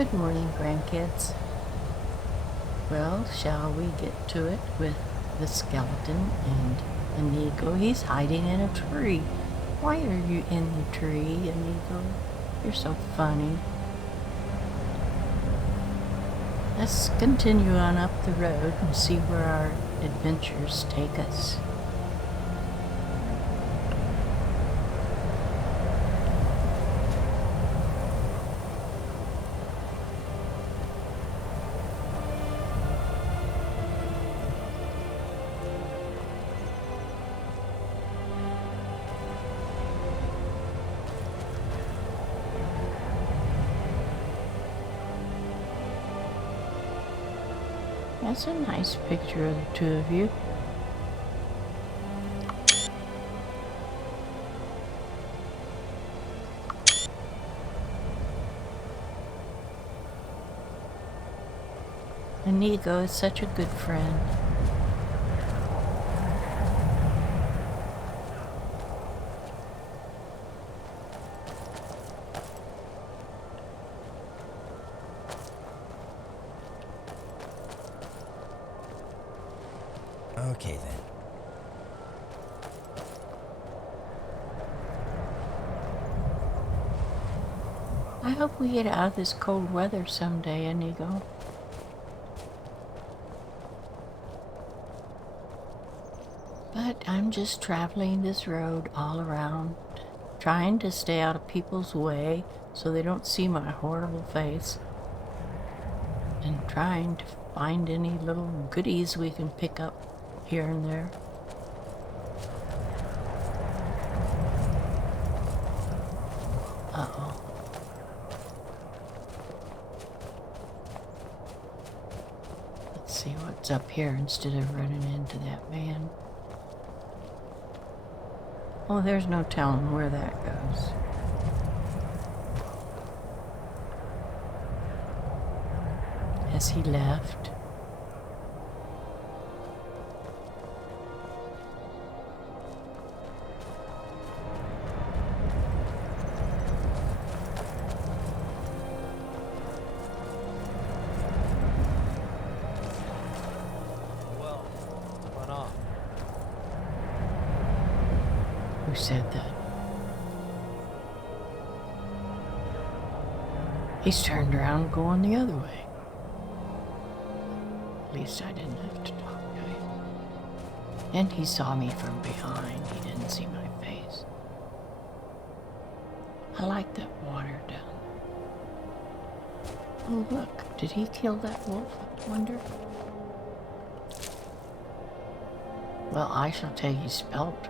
Good morning, grandkids. Well, shall we get to it with the skeleton and Inigo? He's hiding in a tree. Why are you in the tree, Inigo? You're so funny. Let's continue on up the road and see where our adventures take us. That's a nice picture of the two of you. Inigo is such a good friend. Okay then. I hope we get out of this cold weather someday, Inigo. But I'm just traveling this road all around, trying to stay out of people's way so they don't see my horrible face, and trying to find any little goodies we can pick up here and there. Uh-oh. Let's see what's up here instead of running into that man. Oh, there's no telling where that goes. Has he left? Who said that? He's turned around going the other way. At least I didn't have to talk to him. And he saw me from behind. He didn't see my face. I like that water down there. Oh look, did he kill that wolf, I wonder? Well, I shall take his pelt.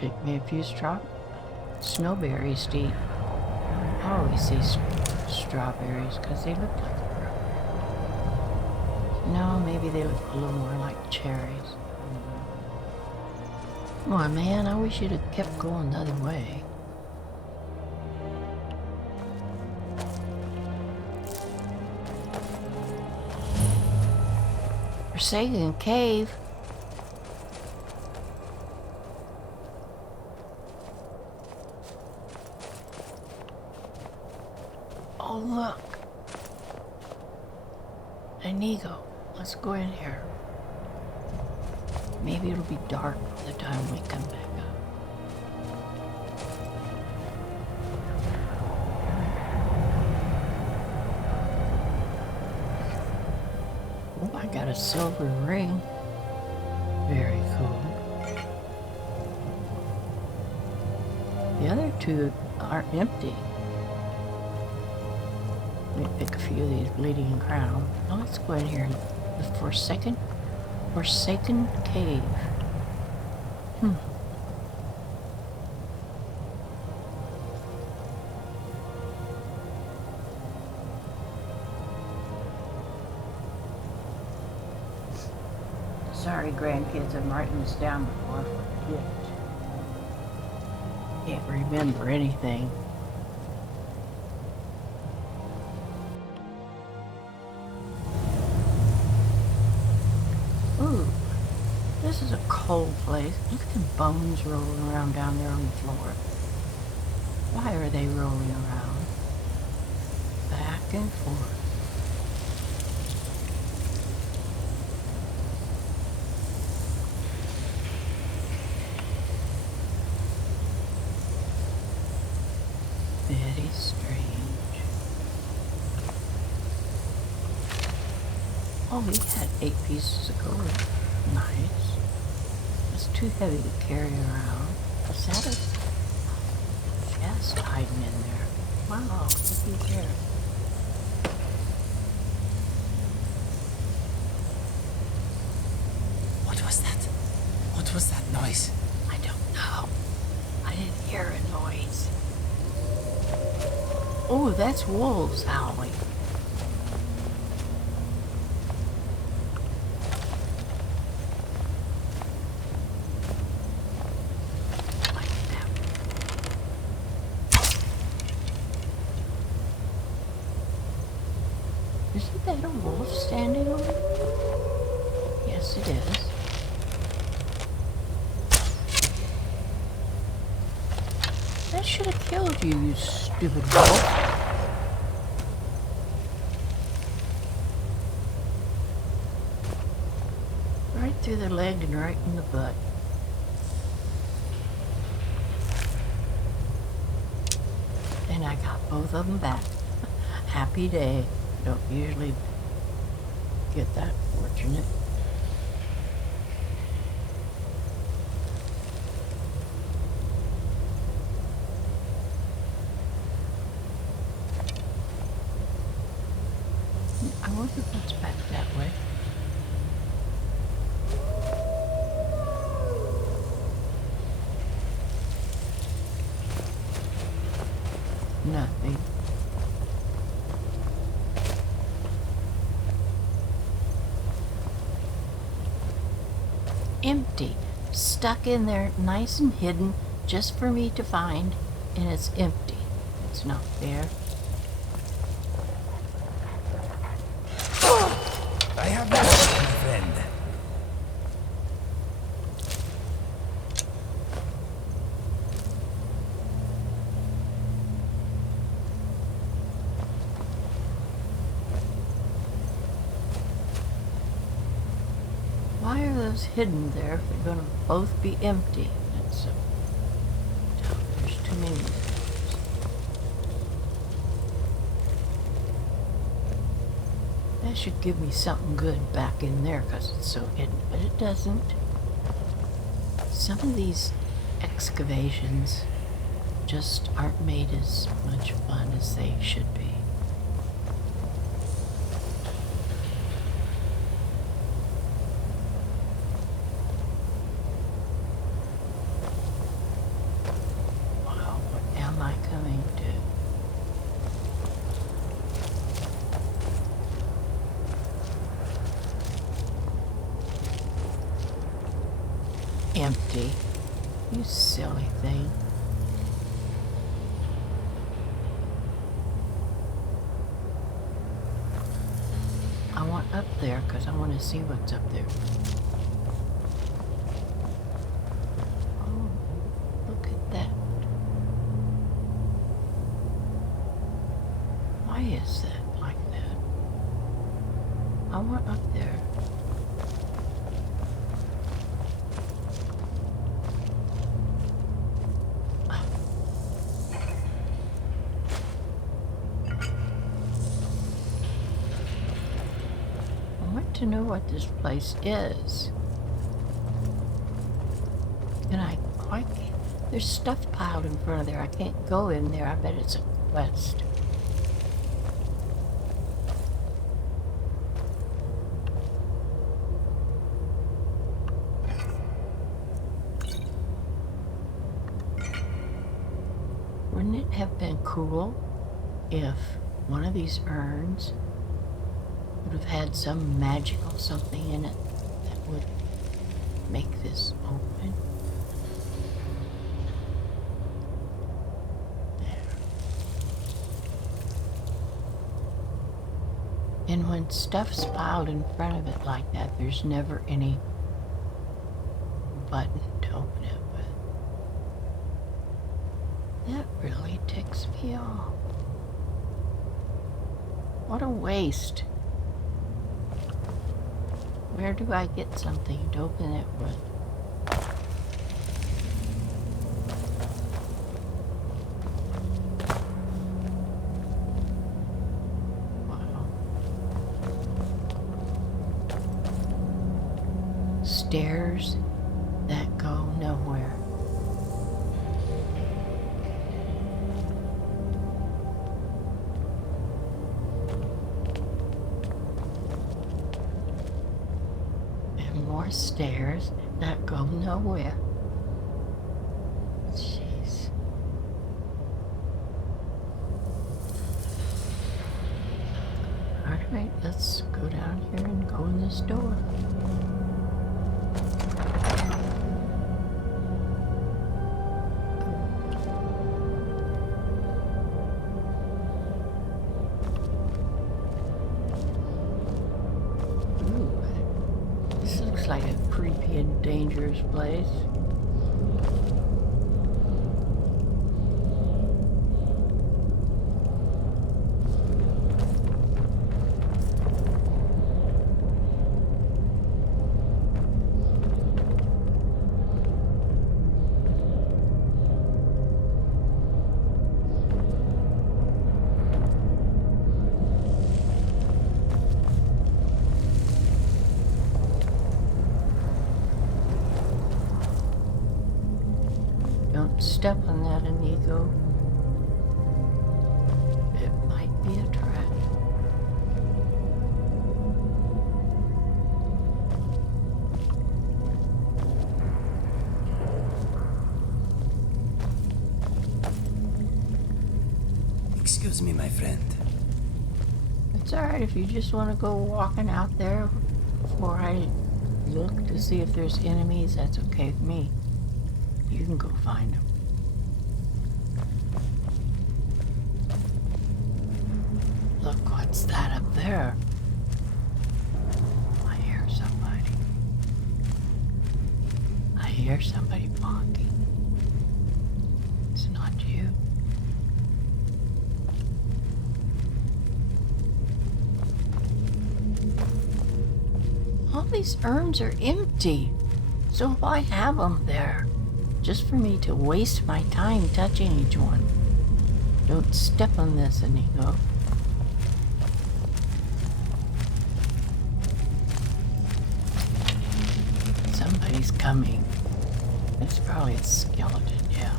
Pick me a few snowberries to eat. I always say strawberries because they look like no, maybe they look a little more like cherries. Come on, man, I wish you'd have kept going the other way. Forsaken cave. Oh, look. Inigo, let's go in here. Maybe it'll be dark by the time we come back up. Oh, I got a silver ring. Very cool. The other two are empty. Let me pick a few of these bleeding crown. Now let's go in here. The Forsaken Cave. Sorry, grandkids, I'm writing this down before I forget. Can't remember anything. This is a cold place. Look at the bones rolling around down there on the floor. Why are they rolling around? Back and forth. Very strange. Oh, we had 8 pieces of gold. Nice. It's too heavy to carry around. Is that a chest hiding in there? Wow, looky there. What was that? What was that noise? I don't know. I didn't hear a noise. Oh, that's wolves howling. Isn't that a wolf standing over there? Yes, it is. That should have killed you, you stupid wolf. Right through the leg and right in the butt. And I got both of them back. Happy day. Don't usually get that fortunate. I wonder what's back that way. Nothing. Empty. Stuck in there, nice and hidden, just for me to find, and it's empty. It's not fair. I have my friend. Why are those hidden there if they're going to both be empty? That's there's too many. That should give me something good back in there because it's so hidden, but it doesn't. Some of these excavations just aren't made as much fun as they should be. Wow, what am I coming to? Empty. You silly thing. I want up there because I want to see what's up there. Oh, look at that. Why is that like that? I want up there. To know what this place is. And I quite can't. There's stuff piled in front of there. I can't go in there. I bet it's a quest. Wouldn't it have been cool if one of these urns would have had some magical something in it that would make this open? There. And when stuff's piled in front of it like that, there's never any button to open it with. That really ticks me off. What a waste. Where do I get something to open it with? Wow. Stairs that go nowhere. More stairs that go nowhere. Jeez. Alright, let's go down here and go in this door. Like a creepy and dangerous place. Don't step on that, Inigo. It might be a trap. Excuse me, my friend. It's alright if you just want to go walking out there before I look to see if there's enemies. That's okay with me. You can go find them. Look, what's that up there? I hear somebody. I hear somebody barking. It's not you. All these urns are empty. So why have them there? Just for me to waste my time touching each one. Don't step on this, Inigo. Somebody's coming. It's probably a skeleton, yeah.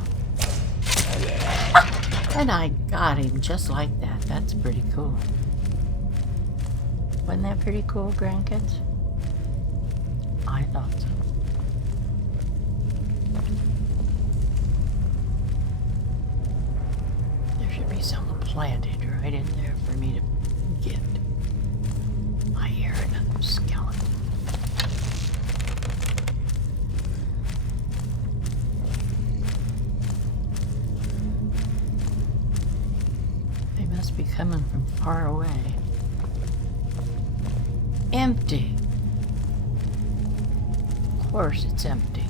And I got him just like that. That's pretty cool. Wasn't that pretty cool, grandkids? I thought so. Someone planted right in there for me to get. I hear another skeleton. They must be coming from far away. Empty. Of course it's empty.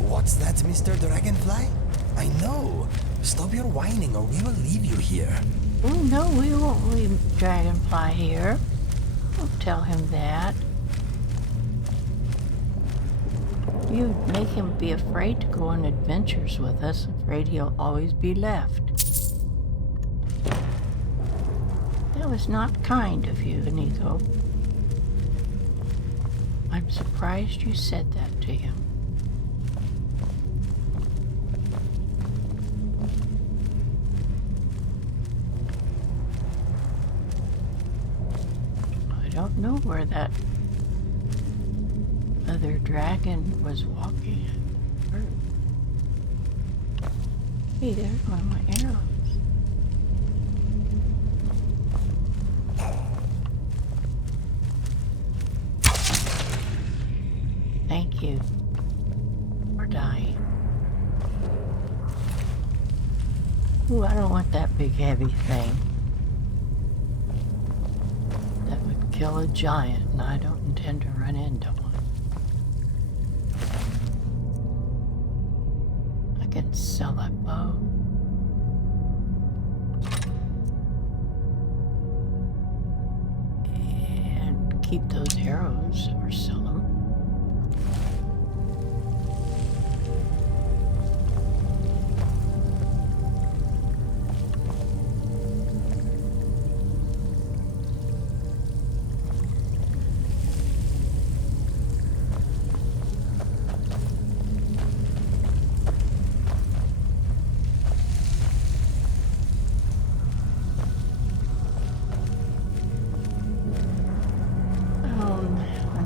What's that, Mr. Dragonfly? I know. Stop your whining or we will leave you here. Oh, no, we won't leave Dragonfly here. Don't tell him that. You make him be afraid to go on adventures with us, afraid he'll always be left. That was not kind of you, Inigo. I'm surprised you said that to him. I don't know where that other dragon was walking. Hey, there's one of my arrows. Thank you for dying. Ooh, I don't want that big heavy thing. That would kill a giant, and I don't intend to run into one. I can sell that bow. And keep those arrows or sell them.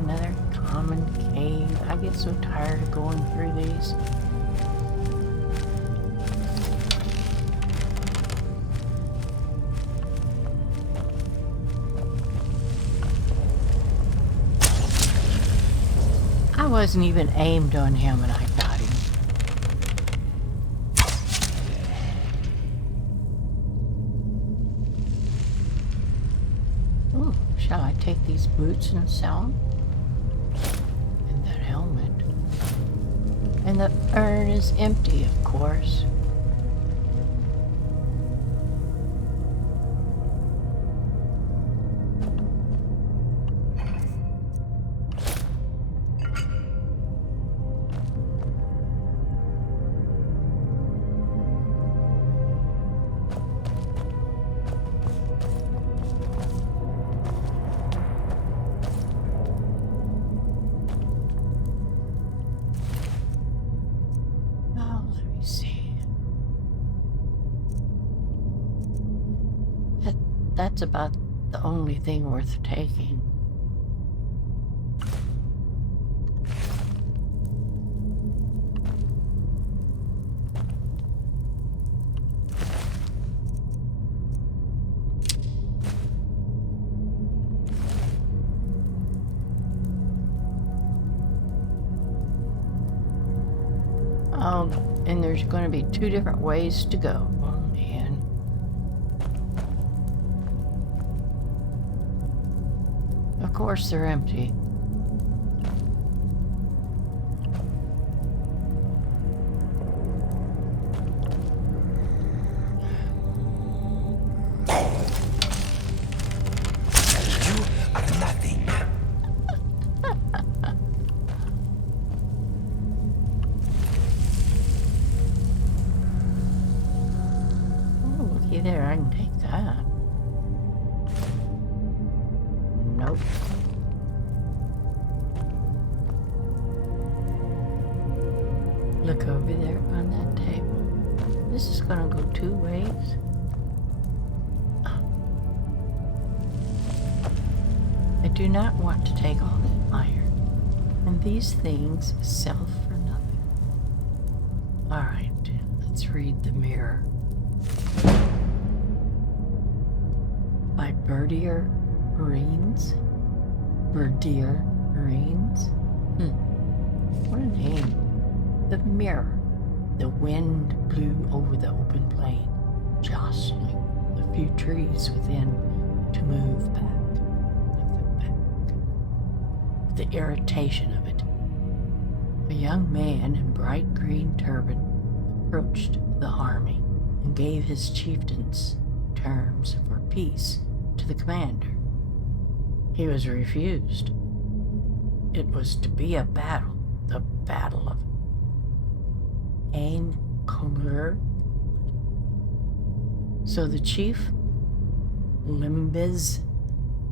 Another common cave. I get so tired of going through these. I wasn't even aimed on him and I got him. Oh, shall I take these boots and sell them? And that helmet. And the urn is empty, of course. That's about the only thing worth taking. Oh, and there's going to be 2 different ways to go. Of course they're empty. You are nothing. Oh, looky there, I can take that. Nope. Look over there on that table. This is gonna go 2 ways. I do not want to take all that iron. And these things sell for nothing. Alright, let's read the mirror. By Birdier Marines? Birdier Marines? What a name. The mirror. The wind blew over the open plain, jostling the few trees within to move back. The irritation of it. A young man in bright green turban approached the army and gave his chieftains terms for peace to the commander. He was refused. It was to be a battle, the Battle of Ain Comer. So the chief, Limbiz,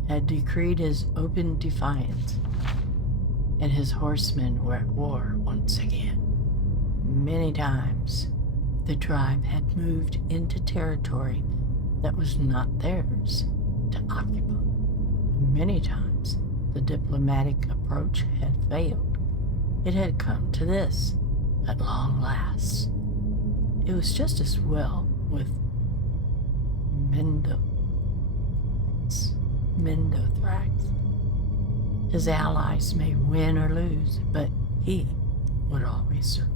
had decreed his open defiance, and his horsemen were at war once again. Many times, the tribe had moved into territory that was not theirs to occupy. Many times, the diplomatic approach had failed. It had come to this, at long last. It was just as well with Mendothrax. His allies may win or lose, but he would always survive.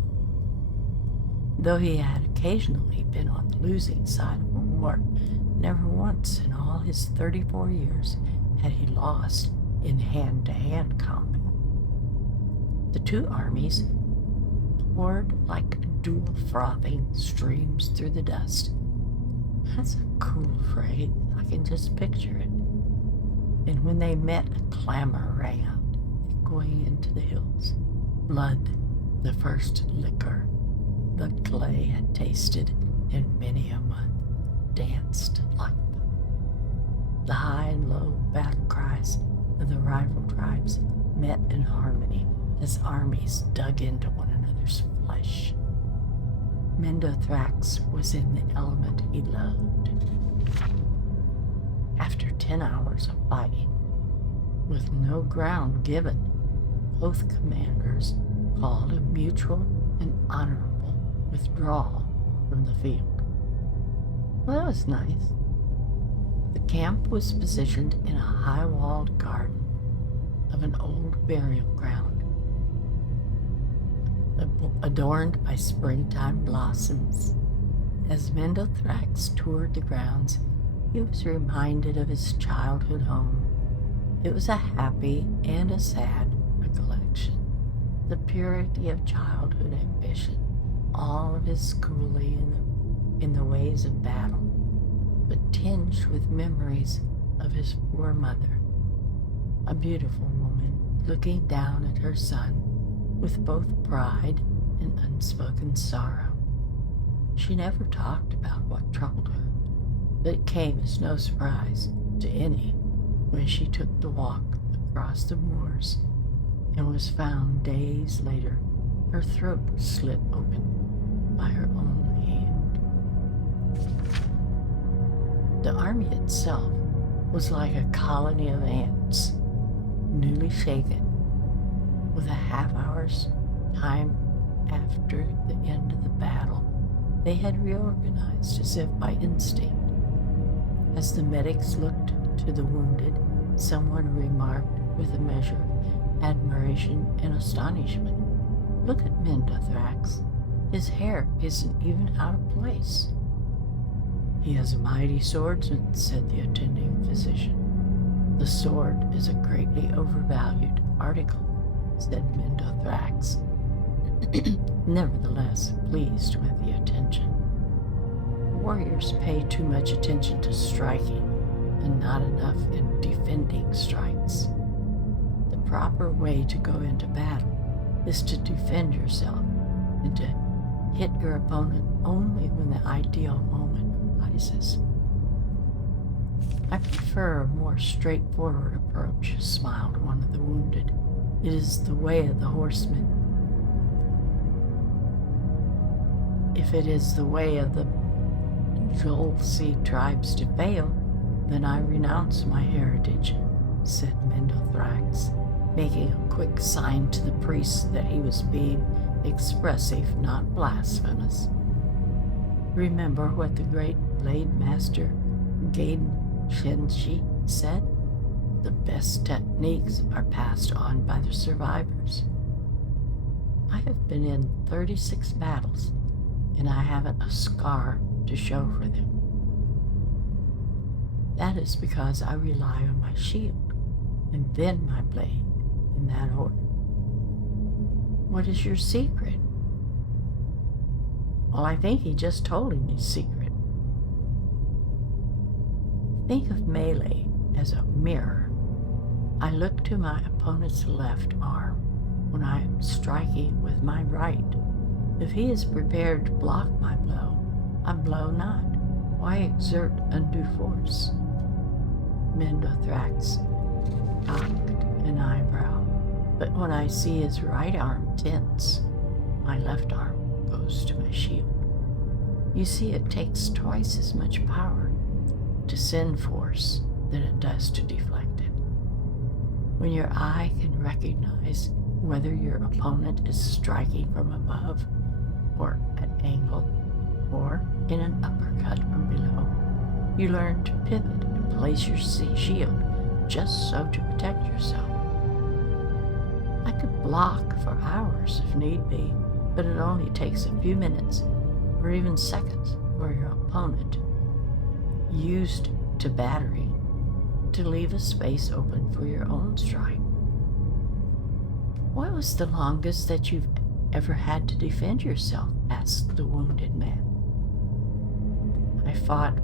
Though he had a occasionally been on the losing side of a war. Never once in all his 34 years had he lost in hand-to-hand combat. The two armies poured like dual frothing streams through the dust. That's a cool phrase. I can just picture it. And when they met, a clamor rang out, echoing into the hills. Blood, the first liquor the clay had tasted in many a month, danced like the high and low battle cries of the rival tribes met in harmony as armies dug into one another's flesh. Mendothrax was in the element he loved. After 10 hours of fighting, with no ground given, both commanders called a mutual and honorable withdrawal from the field. Well, that was nice. The camp was positioned in a high-walled garden of an old burial ground, adorned by springtime blossoms. As Mendothrax toured the grounds, he was reminded of his childhood home. It was a happy and a sad recollection. The purity of childhood ambition, all of his schooling in the ways of battle, but tinged with memories of his poor mother, a beautiful woman looking down at her son with both pride and unspoken sorrow. She never talked about what troubled her, but it came as no surprise to any when she took the walk across the moors and was found days later, her throat slit open by her own hand. The army itself was like a colony of ants, newly shaken. With a half-hour's time after the end of the battle, they had reorganized as if by instinct. As the medics looked to the wounded, someone remarked with a measure of admiration and astonishment, "Look at Mendothrax. His hair isn't even out of place." "He is a mighty swordsman," said the attending physician. "The sword is a greatly overvalued article," said Mendothrax, nevertheless pleased with the attention. Warriors pay too much attention to striking and not enough in defending strikes. The proper way to go into battle is to defend yourself and to hit your opponent only when the ideal moment arises. "I prefer a more straightforward approach," smiled one of the wounded. "It is the way of the horseman. If it is the way of the Jolsey tribes to fail, then I renounce my heritage," said Mendothrax, making a quick sign to the priest that he was being expressive, not blasphemous. Remember what the great blade master Gaiden Shenshi said? The best techniques are passed on by the survivors. I have been in 36 battles, and I haven't a scar to show for them. That is because I rely on my shield, and then my blade, in that order. What is your secret? Well, I think he just told him his secret. Think of melee as a mirror. I look to my opponent's left arm when I am striking with my right. If he is prepared to block my blow, I blow not. Why exert undue force? Mendothrax cocked an eyebrow, but when I see his right arm tense, my left arm goes to my shield. You see, it takes twice as much power to send force than it does to deflect it. When your eye can recognize whether your opponent is striking from above or at angle or in an uppercut from below, you learn to pivot and place your shield just so to protect yourself. I could block for hours if need be, but it only takes a few minutes or even seconds for your opponent used to battery to leave a space open for your own strike. What was the longest that you've ever had to defend yourself? Asked the wounded man. I fought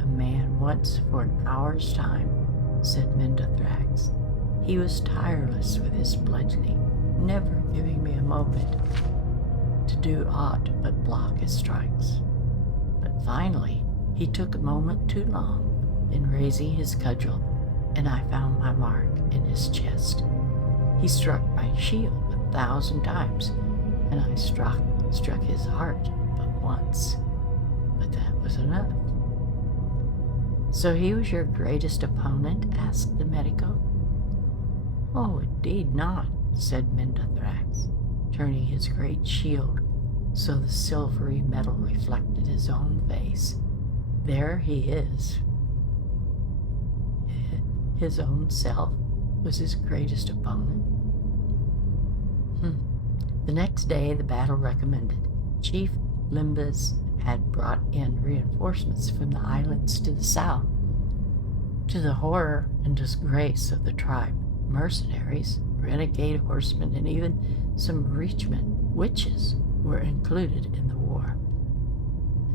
a man once for an hour's time, said Mendothrax. He was tireless with his bludgeoning, never giving me a moment to do aught but block his strikes. But finally, he took a moment too long in raising his cudgel, and I found my mark in his chest. He struck my shield 1,000 times, and I struck his heart but once. But that was enough. So he was your greatest opponent? Asked the medico. Oh, indeed not, said Mendothrax, turning his great shield so the silvery metal reflected his own face. There he is. His own self was his greatest opponent. The next day, the battle recommended. Chief Limbas had brought in reinforcements from the islands to the south. To the horror and disgrace of the tribe, mercenaries, renegade horsemen, and even some Reachman witches were included in the war.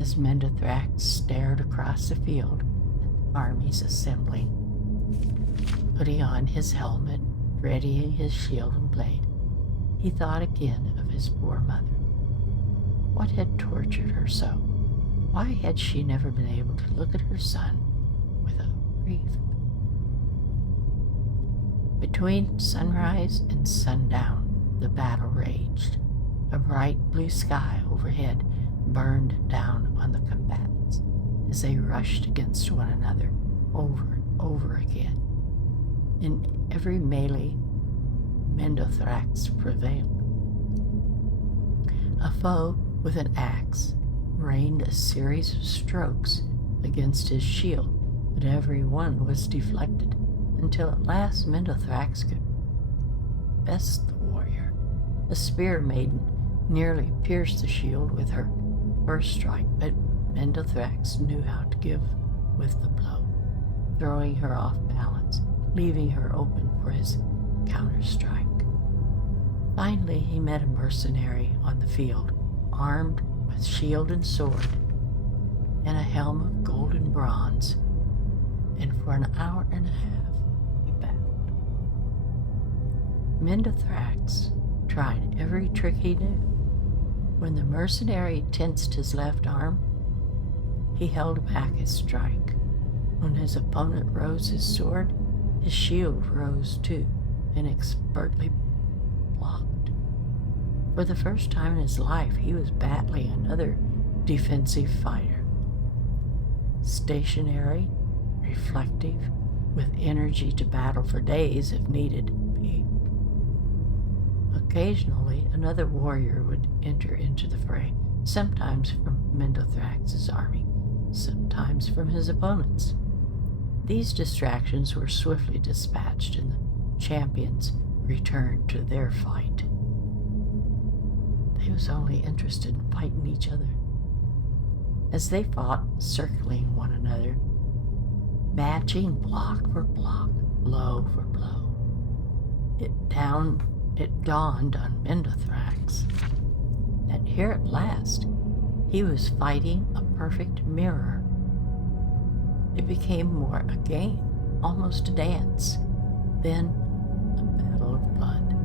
As Mendothrax stared across the field at the armies assembling, putting on his helmet, readying his shield and blade, he thought again of his poor mother. What had tortured her so? Why had she never been able to look at her son without grief? Between sunrise and sundown, the battle raged. A bright blue sky overhead burned down on the combatants as they rushed against one another over and over again. In every melee, Mendothrax prevailed. A foe with an axe rained a series of strokes against his shield, but every one was deflected until at last Mendothrax could best the warrior. A spear maiden nearly pierced the shield with her first strike, but Mendothrax knew how to give with the blow, throwing her off balance, leaving her open for his counter-strike. Finally, he met a mercenary on the field, armed with shield and sword, and a helm of golden bronze, and for an hour and a half he battled. Mendothrax tried every trick he knew. When the mercenary tensed his left arm, he held back his strike. When his opponent rose his sword, his shield rose too, and expertly blocked. For the first time in his life, he was battling another defensive fighter. Stationary, reflective, with energy to battle for days if needed be. Occasionally, another warrior would enter into the fray, sometimes from Mendothrax's army, sometimes from his opponents. These distractions were swiftly dispatched, and the champions returned to their fight. They was only interested in fighting each other. As they fought, circling one another, matching block for block, blow for blow, it dawned on Mendothrax that here at last he was fighting a perfect mirror. It became more a game, almost a dance, then a battle of blood.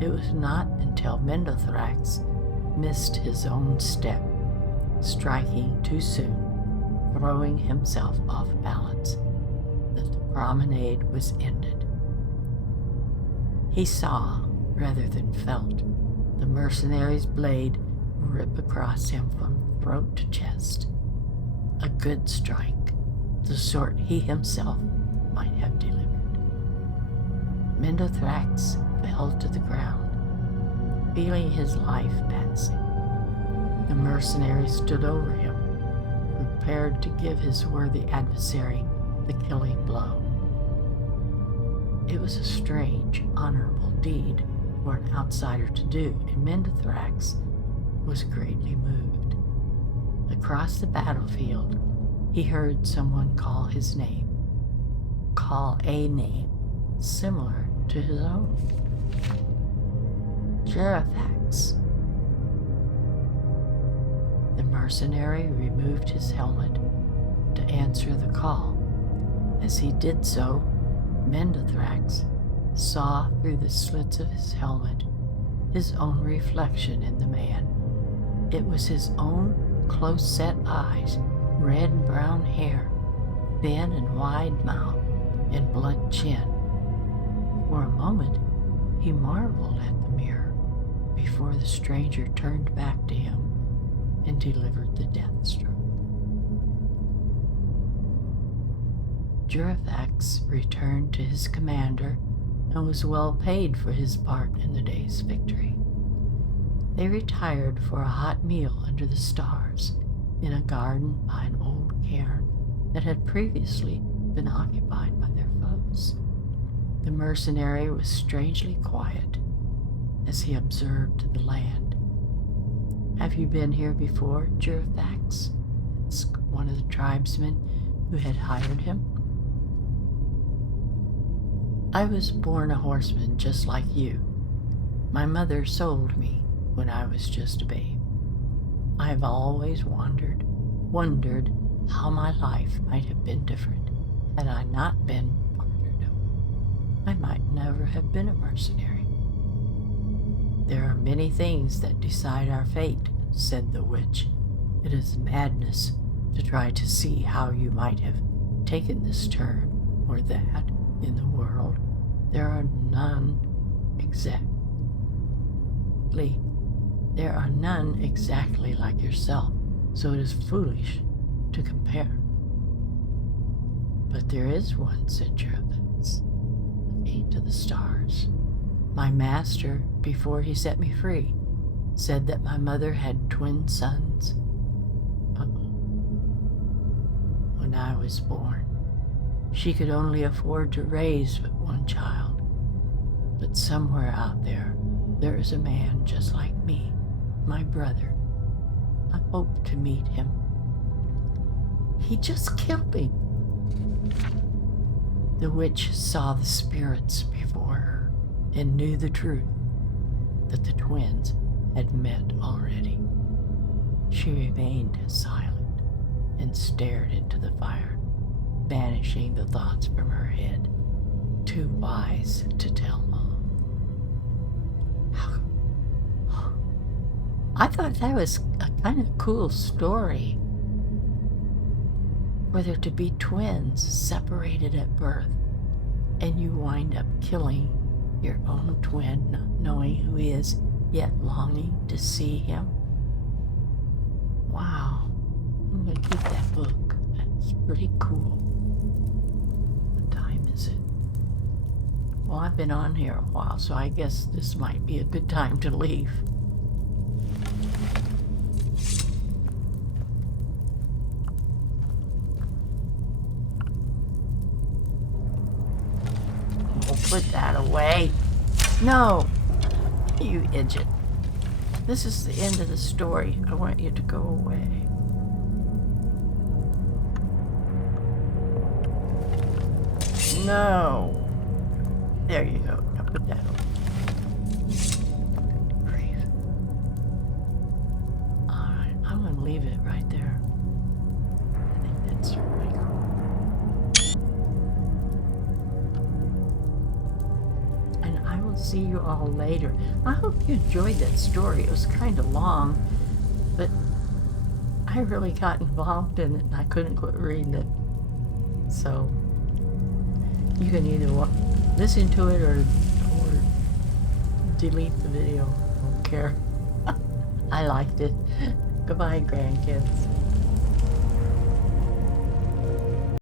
It was not until Mendothrax missed his own step, striking too soon, throwing himself off balance, that the promenade was ended. He saw, rather than felt, the mercenary's blade rip across him from throat to chest. A good strike, the sort he himself might have delivered. Mendothrax fell to the ground, feeling his life passing. The mercenary stood over him, prepared to give his worthy adversary the killing blow. It was a strange, honorable deed for an outsider to do, and Mendothrax was greatly moved. Across the battlefield, he heard someone call his name, call a name similar to his own. Jerifax. The mercenary removed his helmet to answer the call. As he did so, Mendothrax saw through the slits of his helmet his own reflection in the man. It was his own close-set eyes, red and brown hair, thin and wide mouth, and blunt chin. For a moment, he marveled at the mirror before the stranger turned back to him and delivered the death stroke. Jerifax returned to his commander and was well paid for his part in the day's victory. They retired for a hot meal under the stars in a garden by an old cairn that had previously been occupied by their foes. The mercenary was strangely quiet as he observed the land. "Have you been here before, Jerifax?" asked one of the tribesmen who had hired him. "I was born a horseman just like you. My mother sold me when I was just a babe. I've always wondered how my life might have been different had I not been martyrdom. I might never have been a mercenary." "There are many things that decide our fate," said the witch. "It is madness to try to see how you might have taken this turn or that in the world. There are none exactly like yourself, so it is foolish to compare." "But there is one," said Jerifax, looking to the stars. "My master, before he set me free, said that my mother had twin sons. When I was born, she could only afford to raise but one child. But somewhere out there, there is a man just like me, my brother. I hope to meet him." "He just killed me." The witch saw the spirits before her and knew the truth, that the twins had met already. She remained silent and stared into the fire, banishing the thoughts from her head, too wise to tell Mom. I thought that was a kind of cool story. For there to be twins separated at birth, and you wind up killing your own twin, not knowing who he is, yet longing to see him. Wow, I'm going to keep that book. That's pretty cool. What time is it? Well, I've been on here a while, so I guess this might be a good time to leave. Put that away. No, you idiot. This is the end of the story. I want you to go away. No. There you go. Now put that away. Breathe. Alright, I'm going to leave it right there. I think that's really cool. I will see you all later. I hope you enjoyed that story. It was kind of long, but I really got involved in it and I couldn't quit reading it. So you can either listen to it or delete the video. I don't care. I liked it. Goodbye, grandkids.